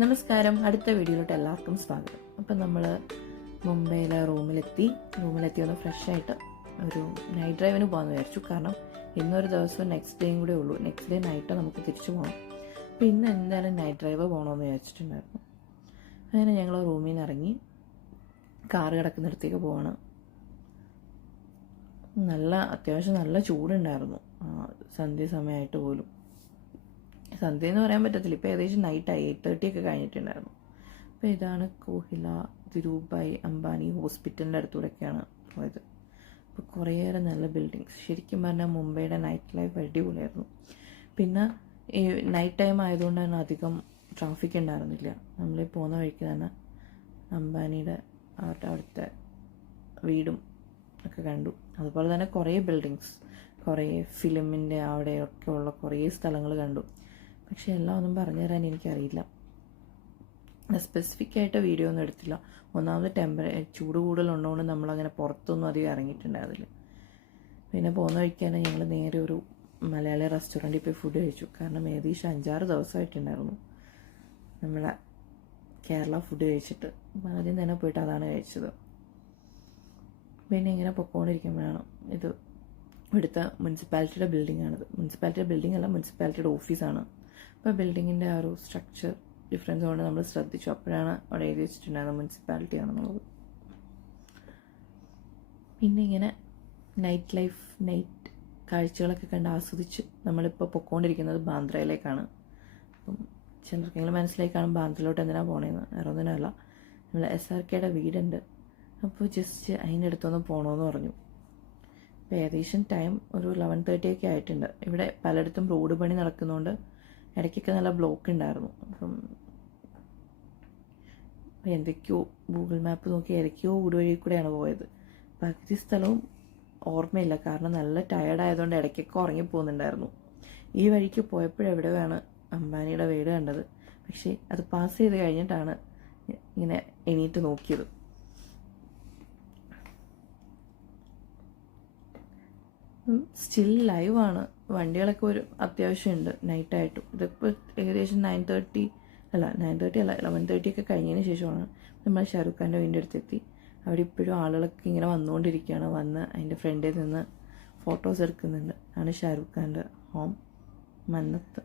നമസ്കാരം. അടുത്ത വീഡിയോയിലോട്ട് എല്ലാവർക്കും സ്വാഗതം. അപ്പം നമ്മൾ മുംബൈയിലെ റൂമിലെത്തി ഒന്ന് ഫ്രഷ് ആയിട്ട് ഒരു നൈറ്റ് ഡ്രൈവിന് പോകാമെന്ന് വിചാരിച്ചു. കാരണം ഇന്നൊരു ദിവസം നെക്സ്റ്റ് ഡേയും കൂടെ ഉള്ളൂ. നെക്സ്റ്റ് ഡേ നൈറ്റ് നമുക്ക് തിരിച്ചു പോകണം. അപ്പോൾ ഇന്ന് എന്തായാലും നൈറ്റ് ഡ്രൈവ് പോകണമെന്ന് വിചാരിച്ചിട്ടുണ്ടായിരുന്നു. അങ്ങനെ ഞങ്ങൾ റൂമിൽ നിന്ന് ഇറങ്ങി കാറ് കിടക്കുന്നിടത്തേക്ക് പോവാണ്. അത്യാവശ്യം നല്ല ചൂടുണ്ടായിരുന്നു സന്ധ്യ സമയമായിട്ട് പോലും. സന്ധ്യ എന്ന് പറയാൻ പറ്റത്തില്ല, ഇപ്പോൾ ഏകദേശം നൈറ്റായി 8:30 ഒക്കെ കഴിഞ്ഞിട്ടുണ്ടായിരുന്നു. അപ്പോൾ ഇതാണ് കോഹില ധിരുഭായ് അംബാനി ഹോസ്പിറ്റലിൻ്റെ അടുത്തൂടെയൊക്കെയാണ് പോയത്. അപ്പോൾ കുറേയേറെ നല്ല ബിൽഡിങ്സ്. ശരിക്കും പറഞ്ഞാൽ മുംബൈയുടെ നൈറ്റ് ലൈഫ് അടിപൊളിയായിരുന്നു. പിന്നെ ഈ നൈറ്റ് ടൈം ആയതുകൊണ്ട് തന്നെ അധികം ട്രാഫിക് ഉണ്ടായിരുന്നില്ല. നമ്മൾ പോകുന്ന വഴിക്ക് തന്നെ അംബാനിയുടെ അവിടുത്തെ വീടും ഒക്കെ കണ്ടു. അതുപോലെ തന്നെ കുറേ ബിൽഡിങ്സ്, കുറേ ഫിലിമിൻ്റെ അവിടെയൊക്കെ ഉള്ള കുറേ സ്ഥലങ്ങൾ കണ്ടു. പക്ഷെ എല്ലാം ഒന്നും പറഞ്ഞു തരാൻ എനിക്കറിയില്ല. സ്പെസിഫിക് ആയിട്ട് വീഡിയോ ഒന്നും എടുത്തില്ല. ഒന്നാമത് ചൂട് കൂടുതലുള്ളതുകൊണ്ട് നമ്മളങ്ങനെ പുറത്തൊന്നും അധികം ഇറങ്ങിയിട്ടുണ്ടായിരുന്നില്ല. പിന്നെ പോകുന്ന വഴിക്കാണ് ഞങ്ങൾ നേരെ ഒരു മലയാളി റെസ്റ്റോറൻറ്റിൽ പോയി ഫുഡ് കഴിച്ചു. കാരണം ഏകദേശം 5-6 ദിവസമായിട്ടുണ്ടായിരുന്നു നമ്മളെ കേരള ഫുഡ് കഴിച്ചിട്ട്. അപ്പം ആദ്യം തന്നെ പോയിട്ട് അതാണ് കഴിച്ചത്. പിന്നെ ഇങ്ങനെ പൊക്കോണ്ടിരിക്കുമ്പോഴാണ് ഇത് ഇവിടുത്തെ മുനിസിപ്പാലിറ്റിയുടെ ബിൽഡിങ്ങാണിത്. മുനിസിപ്പാലിറ്റിയുടെ ബിൽഡിംഗ് അല്ല, മുനിസിപ്പാലിറ്റിയുടെ ഓഫീസാണ്. അപ്പോൾ ബിൽഡിങ്ങിൻ്റെ ആ ഒരു സ്ട്രക്ചർ ഡിഫറൻസ് കൊണ്ട് നമ്മൾ ശ്രദ്ധിച്ചു. അപ്പോഴാണ് അവിടെ എഴുതി വെച്ചിട്ടുണ്ടായിരുന്നത് മുനിസിപ്പാലിറ്റി ആണെന്നുള്ളത്. പിന്നെ ഇങ്ങനെ നൈറ്റ് കാഴ്ചകളൊക്കെ കണ്ട് ആസ്വദിച്ച് നമ്മളിപ്പോൾ പൊക്കോണ്ടിരിക്കുന്നത് ബാന്ദ്രയിലേക്കാണ്. അപ്പം ചിലർക്കെങ്കിലും മനസ്സിലായി കാണും ബാന്ദ്രയിലോട്ട് എന്തിനാണ് പോകണമെന്ന്. വേറെ ഒന്നിനല്ല, നമ്മൾ SRKയുടെ വീടുണ്ട്. അപ്പോൾ ജസ്റ്റ് അതിൻ്റെ അടുത്തൊന്ന് പോകണമെന്ന് പറഞ്ഞു. അപ്പോൾ ഏകദേശം ടൈം ഒരു 11:30 ഒക്കെ ആയിട്ടുണ്ട്. ഇവിടെ പലയിടത്തും റോഡ് പണി നടക്കുന്നതുകൊണ്ട് ഇടയ്ക്കൊക്കെ നല്ല ബ്ലോക്ക് ഉണ്ടായിരുന്നു. അപ്പം എന്തൊക്കെയോ ഗൂഗിൾ മാപ്പ് നോക്കി ഇടയ്ക്കോ ഊടുവഴി കൂടെയാണ് പോയത്. പകുതി സ്ഥലവും ഓർമ്മയില്ല, കാരണം നല്ല ടയേർഡായതുകൊണ്ട് ഇടയ്ക്കൊക്കെ ഉറങ്ങിപ്പോകുന്നുണ്ടായിരുന്നു. ഈ വഴിക്ക് പോയപ്പോഴെവിടെയാണ് അംബാനിയുടെ വീട് കണ്ടത്. പക്ഷേ അത് പാസ് ചെയ്ത് കഴിഞ്ഞിട്ടാണ് ഇങ്ങനെ എണീറ്റ് നോക്കിയത്. സ്റ്റിൽ ലൈവാണ്. വണ്ടികളൊക്കെ ഒരു അത്യാവശ്യമുണ്ട് നൈറ്റായിട്ടും. ഇതിപ്പോൾ ഏകദേശം 9:30 അല്ല 11:30 ഒക്കെ കഴിഞ്ഞതിന് ശേഷമാണ് നമ്മൾ ഷാരൂഖ് ഖാൻ്റെ വീടിൻ്റെ അടുത്തെത്തി. അവിടെ ഇപ്പോഴും ആളുകളൊക്കെ ഇങ്ങനെ വന്നുകൊണ്ടിരിക്കുകയാണ്. വന്ന് അതിൻ്റെ ഫ്രണ്ടിൽ നിന്ന് ഫോട്ടോസ് എടുക്കുന്നുണ്ട്. ആണ് ഷാരൂഖ് ഖാൻ്റെ ഹോം മന്നത്ത്.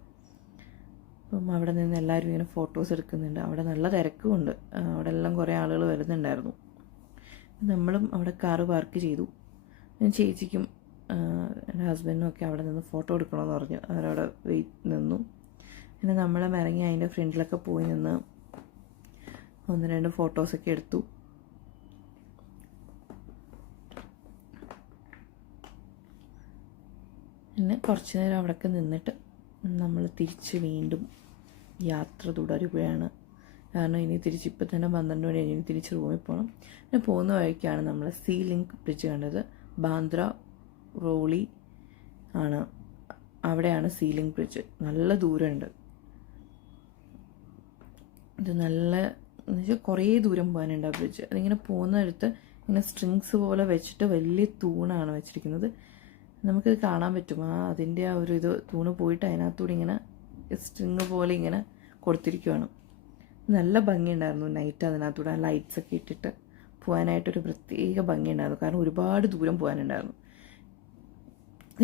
അപ്പം അവിടെ നിന്ന് എല്ലാവരും ഇങ്ങനെ ഫോട്ടോസ് എടുക്കുന്നുണ്ട്. അവിടെ നല്ല തിരക്കുമുണ്ട്. അവിടെ എല്ലാം കുറേ ആളുകൾ വരുന്നുണ്ടായിരുന്നു. നമ്മളും അവിടെ കാറ് പാർക്ക് ചെയ്തു. ചേച്ചിക്കും എൻ്റെ ഹസ്ബൻഡിനും ഒക്കെ അവിടെ നിന്ന് ഫോട്ടോ എടുക്കണമെന്ന് പറഞ്ഞു. അവരവിടെ നിന്നു. പിന്നെ നമ്മളും ഇറങ്ങി അതിൻ്റെ ഫ്രണ്ടിലൊക്കെ പോയി നിന്ന് 1-2 ഫോട്ടോസൊക്കെ എടുത്തു. പിന്നെ കുറച്ച് നേരം അവിടെയൊക്കെ നിന്നിട്ട് നമ്മൾ തിരിച്ച് വീണ്ടും യാത്ര തുടരുകയാണ്. കാരണം ഇനി ഇപ്പം തന്നെ 12 മണി കഴിഞ്ഞ് തിരിച്ച് റൂമിൽ പോകണം. പിന്നെ പോകുന്ന വഴിക്കാണ് നമ്മൾ സീ ലിങ്ക് ബ്രിഡ്ജ് കണ്ടത്. ബാന്ദ്ര റോളി ആണ്, അവിടെയാണ് സീ ലിങ്ക് ബ്രിഡ്ജ്. നല്ല ദൂരമുണ്ട്. ഇത് എന്ന് വെച്ചാൽ കുറേ ദൂരം പോകാനുണ്ട് ആ ബ്രിഡ്ജ്. അതിങ്ങനെ പോകുന്നിടത്ത് ഇങ്ങനെ സ്ട്രിങ്സ് പോലെ വെച്ചിട്ട് വലിയ തൂണാണ് വെച്ചിരിക്കുന്നത്. നമുക്കത് കാണാൻ പറ്റും. അതിൻ്റെ ആ ഒരു തൂണ് പോയിട്ട് അതിനകത്തൂടെ ഇങ്ങനെ സ്ട്രിങ് പോലെ ഇങ്ങനെ കൊടുത്തിരിക്കുവാണ്. നല്ല ഭംഗിയുണ്ടായിരുന്നു നൈറ്റ്. അതിനകത്തൂടെ ലൈറ്റ്സൊക്കെ ഇട്ടിട്ട് പോകാനായിട്ടൊരു പ്രത്യേക ഭംഗിയുണ്ടായിരുന്നു. കാരണം ഒരുപാട് ദൂരം പോകാനുണ്ടായിരുന്നു.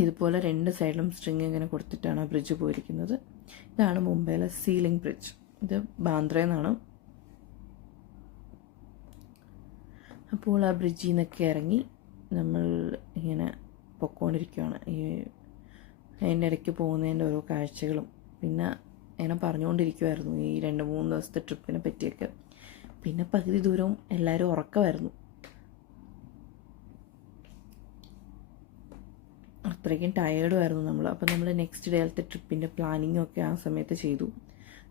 ഇതുപോലെ 2 സൈഡിലും സ്ട്രിങ് ഇങ്ങനെ കൊടുത്തിട്ടാണ് ആ ബ്രിഡ്ജ് പോയിരിക്കുന്നത്. ഇതാണ് മുംബൈയിലെ സീ ലിങ്ക് ബ്രിഡ്ജ്. ഇത് ബാന്ദ്രയിൽ നിന്നാണ്. അപ്പോൾ ആ ബ്രിഡ്ജിൽ നിന്നൊക്കെ ഇറങ്ങി നമ്മൾ ഇങ്ങനെ പൊക്കോണ്ടിരിക്കുകയാണ്. അതിൻ്റെ ഇടയ്ക്ക് പോകുന്നതിൻ്റെ ഓരോ കാഴ്ചകളും പിന്നെ ഇങ്ങനെ പറഞ്ഞുകൊണ്ടിരിക്കുമായിരുന്നു ഈ 2-3 ദിവസത്തെ ട്രിപ്പിനെ പറ്റിയൊക്കെ. പിന്നെ പകുതി ദൂരവും എല്ലാവരും ഉറക്കമായിരുന്നു. അത്രയ്ക്കും ടയേർഡുമായിരുന്നു നമ്മൾ. അപ്പം നമ്മൾ നെക്സ്റ്റ് ഡേയിലത്തെ ട്രിപ്പിൻ്റെ പ്ലാനിങ്ങും ഒക്കെ ആ സമയത്ത് ചെയ്തു.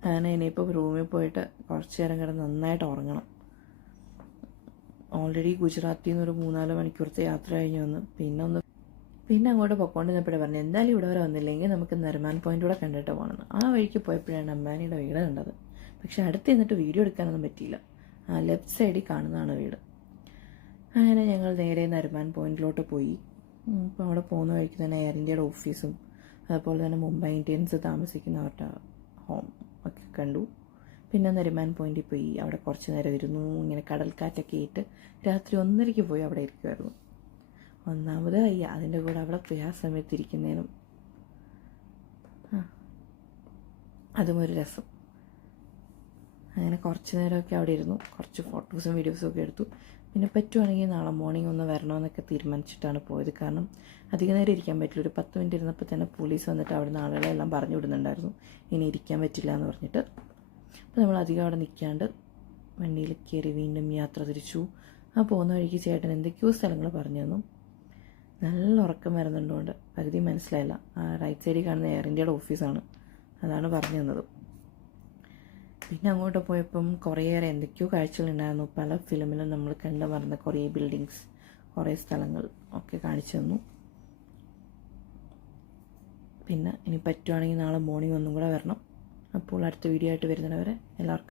അങ്ങനെ ഇനിയിപ്പോൾ റൂമിൽ പോയിട്ട് കുറച്ച് നേരം കിടന്ന് നന്നായിട്ട് ഉറങ്ങണം. ഓൾറെഡി ഗുജറാത്തിൽ നിന്ന് ഒരു 3-4 മണിക്കൂറത്തെ യാത്ര കഴിഞ്ഞ് വന്ന് പിന്നെ അങ്ങോട്ട് പൊക്കോണ്ടിരുന്നപ്പോഴേ പറഞ്ഞു എന്തായാലും ഇവിടെ വരെ വന്നില്ലെങ്കിൽ നമുക്ക് നർമാൻ പോയിൻ്റ് കൂടെ കണ്ടിട്ട് പോകണമെന്ന്. ആ വഴിക്ക് പോയപ്പോഴാണ് അംബാനിയുടെ വീട് കണ്ടത്. പക്ഷെ അടുത്ത് നിന്നിട്ട് വീഡിയോ എടുക്കാനൊന്നും പറ്റിയില്ല. ആ ലെഫ്റ്റ് സൈഡിൽ കാണുന്നതാണ് വീട്. അങ്ങനെ ഞങ്ങൾ നേരെ നർമാൻ പോയിന്റിലോട്ട് പോയി. അപ്പോൾ അവിടെ പോകുന്ന വഴിക്ക് തന്നെ എയർ ഇന്ത്യയുടെ ഓഫീസും അതുപോലെ തന്നെ മുംബൈ ഇന്ത്യൻസ് താമസിക്കുന്നവരുടെ ഹോം ഒക്കെ കണ്ടു. പിന്നെ നരിമാൻ പോയിന്റിൽ പോയി. അവിടെ കുറച്ച് നേരം ഇരുന്നു. ഇങ്ങനെ കടൽക്കാറ്റൊക്കെ ഇട്ട് രാത്രി 1:30 പോയി അവിടെ ഇരിക്കുമായിരുന്നു. ഒന്നാമത് വയ്യ, അതിൻ്റെ കൂടെ അവിടെ പോയി ആ സമയത്ത് ഇരിക്കുന്നതിനും അതും ഒരു രസം. അങ്ങനെ കുറച്ച് നേരമൊക്കെ അവിടെ ഇരുന്നു. കുറച്ച് ഫോട്ടോസും വീഡിയോസും ഒക്കെ എടുത്തു. പിന്നെ പറ്റുവാണെങ്കിൽ നാളെ മോർണിംഗ് ഒന്ന് വരണമെന്നൊക്കെ തീരുമാനിച്ചിട്ടാണ് പോയത്. കാരണം അധികം നേരം ഇരിക്കാൻ പറ്റില്ല. ഒരു 10 മിനിറ്റ് ഇരുന്നപ്പോൾ തന്നെ പോലീസ് വന്നിട്ട് അവിടുന്ന് ആളുകളെല്ലാം പറഞ്ഞു വിടുന്നുണ്ടായിരുന്നു ഇനി ഇരിക്കാൻ പറ്റില്ല എന്ന് പറഞ്ഞിട്ട്. അപ്പോൾ നമ്മൾ അധികം അവിടെ നിൽക്കാണ്ട് വണ്ടിയിൽ കയറി വീണ്ടും യാത്ര തിരിച്ചു. ആ പോകുന്ന വഴിക്ക് ചേട്ടൻ എന്തൊക്കെയോ സ്ഥലങ്ങൾ പറഞ്ഞു തന്നു. നല്ല ഉറക്കം വരുന്നുണ്ടുകൊണ്ട് പകുതി മനസ്സിലായില്ല. ആ റൈറ്റ് സൈഡിൽ കാണുന്ന എയർ ഇന്ത്യയുടെ ഓഫീസാണ്, അതാണ് പറഞ്ഞു തന്നത്. പിന്നെ അങ്ങോട്ട് പോയപ്പം കുറേയേറെ എന്തൊക്കെയോ കാഴ്ചകളുണ്ടായിരുന്നു. പല ഫിലിമിലും നമ്മൾ കണ്ടു മറന്ന കുറേ ബിൽഡിങ്സ്, കുറേ സ്ഥലങ്ങൾ ഒക്കെ കാണിച്ചു തന്നു. പിന്നെ ഇനി പറ്റുവാണെങ്കിൽ നാളെ മോർണിംഗ് ഒന്നും കൂടെ വരണം. അപ്പോൾ അടുത്ത വീഡിയോ ആയിട്ട് വരുന്നവരെ എല്ലാവർക്കും